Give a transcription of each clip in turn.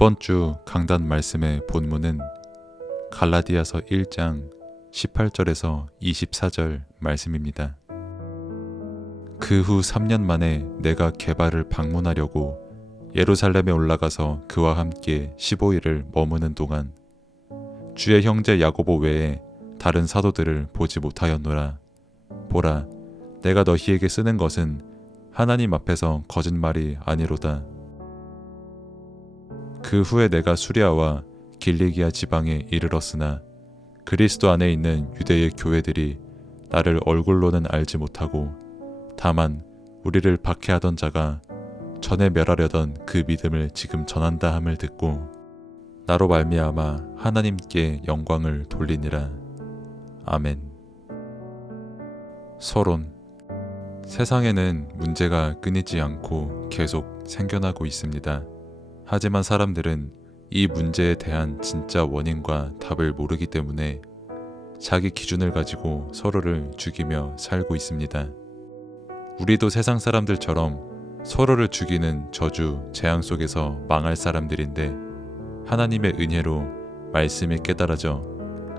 이번 주 강단 말씀의 본문은 갈라디아서 1장 18절에서 24절 말씀입니다. 그 후 3년 만에 내가 게바를 방문하려고 예루살렘에 올라가서 그와 함께 15일을 머무는 동안 주의 형제 야고보 외에 다른 사도들을 보지 못하였노라. 보라, 내가 너희에게 쓰는 것은 하나님 앞에서 거짓말이 아니로다. 그 후에 내가 수리아와 길리기아 지방에 이르렀으나 그리스도 안에 있는 유대의 교회들이 나를 얼굴로는 알지 못하고 다만 우리를 박해하던 자가 전에 멸하려던 그 믿음을 지금 전한다 함을 듣고 나로 말미암아 하나님께 영광을 돌리니라. 아멘. 서론. 세상에는 문제가 끊이지 않고 계속 생겨나고 있습니다. 하지만 사람들은 이 문제에 대한 진짜 원인과 답을 모르기 때문에 자기 기준을 가지고 서로를 죽이며 살고 있습니다. 우리도 세상 사람들처럼 서로를 죽이는 저주, 재앙 속에서 망할 사람들인데 하나님의 은혜로 말씀이 깨달아져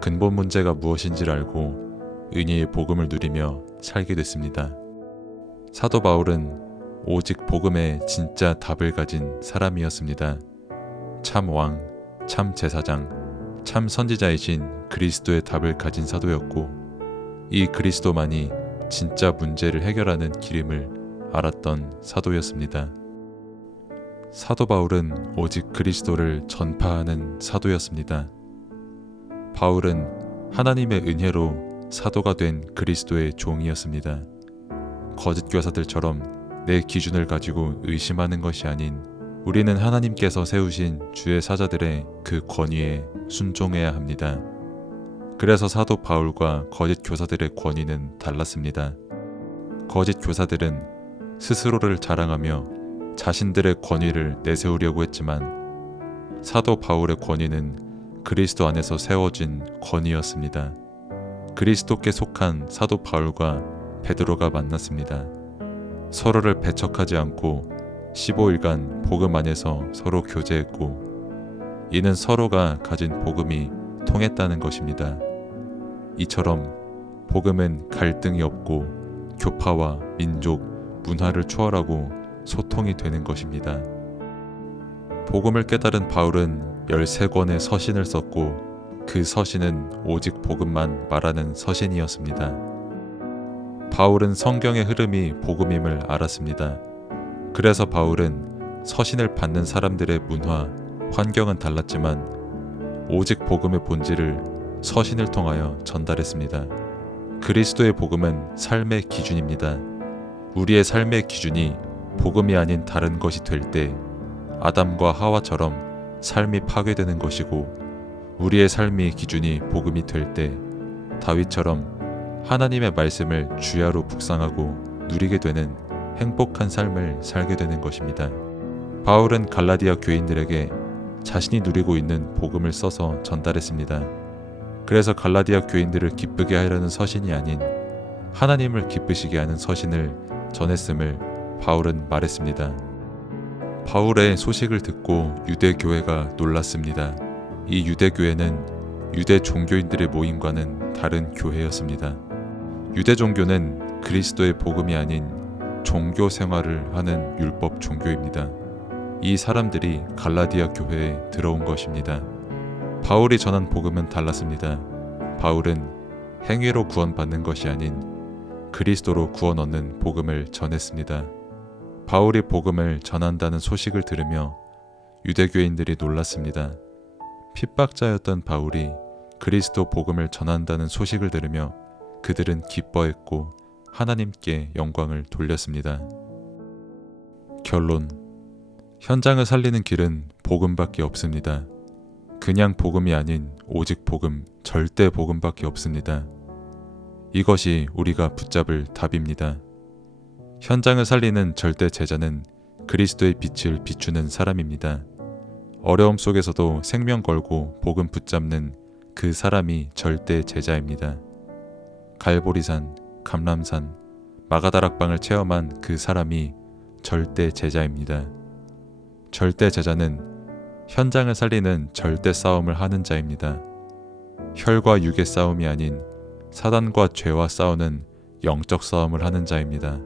근본 문제가 무엇인지를 알고 은혜의 복음을 누리며 살게 됐습니다. 사도 바울은 오직 복음에 진짜 답을 가진 사람이었습니다. 참 왕, 참 제사장, 참 선지자이신 그리스도의 답을 가진 사도였고 이 그리스도만이 진짜 문제를 해결하는 길임을 알았던 사도였습니다. 사도 바울은 오직 그리스도를 전파하는 사도였습니다. 바울은 하나님의 은혜로 사도가 된 그리스도의 종이었습니다. 거짓 교사들처럼 내 기준을 가지고 의심하는 것이 아닌 우리는 하나님께서 세우신 주의 사자들의 그 권위에 순종해야 합니다. 그래서 사도 바울과 거짓 교사들의 권위는 달랐습니다. 거짓 교사들은 스스로를 자랑하며 자신들의 권위를 내세우려고 했지만 사도 바울의 권위는 그리스도 안에서 세워진 권위였습니다. 그리스도께 속한 사도 바울과 베드로가 만났습니다. 서로를 배척하지 않고 15일간 복음 안에서 서로 교제했고 이는 서로가 가진 복음이 통했다는 것입니다. 이처럼 복음은 갈등이 없고 교파와 민족, 문화를 초월하고 소통이 되는 것입니다. 복음을 깨달은 바울은 13권의 서신을 썼고 그 서신은 오직 복음만 말하는 서신이었습니다. 바울은 성경의 흐름이 복음임을 알았습니다. 그래서 바울은 서신을 받는 사람들의 문화, 환경은 달랐지만 오직 복음의 본질을 서신을 통하여 전달했습니다. 그리스도의 복음은 삶의 기준입니다. 우리의 삶의 기준이 복음이 아닌 다른 것이 될 때 아담과 하와처럼 삶이 파괴되는 것이고 우리의 삶의 기준이 복음이 될 때 다윗처럼 하나님의 말씀을 주야로 묵상하고 누리게 되는 행복한 삶을 살게 되는 것입니다. 바울은 갈라디아 교인들에게 자신이 누리고 있는 복음을 써서 전달했습니다. 그래서 갈라디아 교인들을 기쁘게 하려는 서신이 아닌 하나님을 기쁘시게 하는 서신을 전했음을 바울은 말했습니다. 바울의 소식을 듣고 유대 교회가 놀랐습니다. 이 유대 교회는 유대 종교인들의 모임과는 다른 교회였습니다. 유대 종교는 그리스도의 복음이 아닌 종교 생활을 하는 율법 종교입니다. 이 사람들이 갈라디아 교회에 들어온 것입니다. 바울이 전한 복음은 달랐습니다. 바울은 행위로 구원받는 것이 아닌 그리스도로 구원 얻는 복음을 전했습니다. 바울이 복음을 전한다는 소식을 들으며 유대교인들이 놀랐습니다. 핍박자였던 바울이 그리스도 복음을 전한다는 소식을 들으며 그들은 기뻐했고 하나님께 영광을 돌렸습니다. 결론. 현장을 살리는 길은 복음밖에 없습니다. 그냥 복음이 아닌 오직 복음, 절대 복음밖에 없습니다. 이것이 우리가 붙잡을 답입니다. 현장을 살리는 절대 제자는 그리스도의 빛을 비추는 사람입니다. 어려움 속에서도 생명 걸고 복음 붙잡는 그 사람이 절대 제자입니다. 갈보리산, 감람산, 마가다락방을 체험한 그 사람이 절대 제자입니다. 절대 제자는 현장을 살리는 절대 싸움을 하는 자입니다. 혈과 육의 싸움이 아닌 사단과 죄와 싸우는 영적 싸움을 하는 자입니다.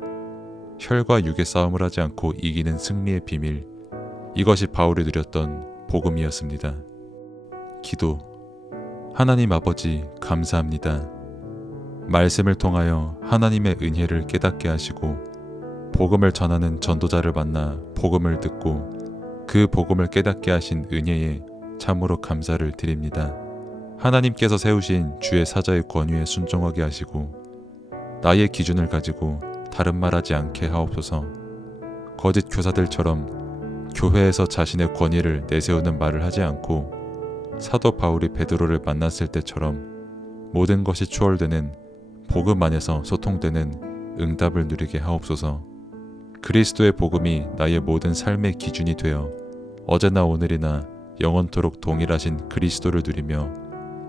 혈과 육의 싸움을 하지 않고 이기는 승리의 비밀, 이것이 바울이 누렸던 복음이었습니다. 기도. 하나님 아버지 감사합니다. 말씀을 통하여 하나님의 은혜를 깨닫게 하시고 복음을 전하는 전도자를 만나 복음을 듣고 그 복음을 깨닫게 하신 은혜에 참으로 감사를 드립니다. 하나님께서 세우신 주의 사자의 권위에 순종하게 하시고 나의 기준을 가지고 다른 말하지 않게 하옵소서. 거짓 교사들처럼 교회에서 자신의 권위를 내세우는 말을 하지 않고 사도 바울이 베드로를 만났을 때처럼 모든 것이 추월되는 복음 안에서 소통되는 응답을 누리게 하옵소서. 그리스도의 복음이 나의 모든 삶의 기준이 되어 어제나 오늘이나 영원토록 동일하신 그리스도를 누리며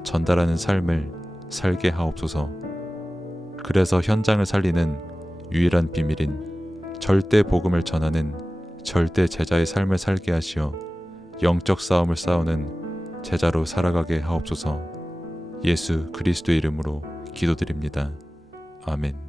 전달하는 삶을 살게 하옵소서. 그래서 현장을 살리는 유일한 비밀인 절대 복음을 전하는 절대 제자의 삶을 살게 하시어 영적 싸움을 싸우는 제자로 살아가게 하옵소서. 예수 그리스도의 이름으로 기도드립니다. 아멘.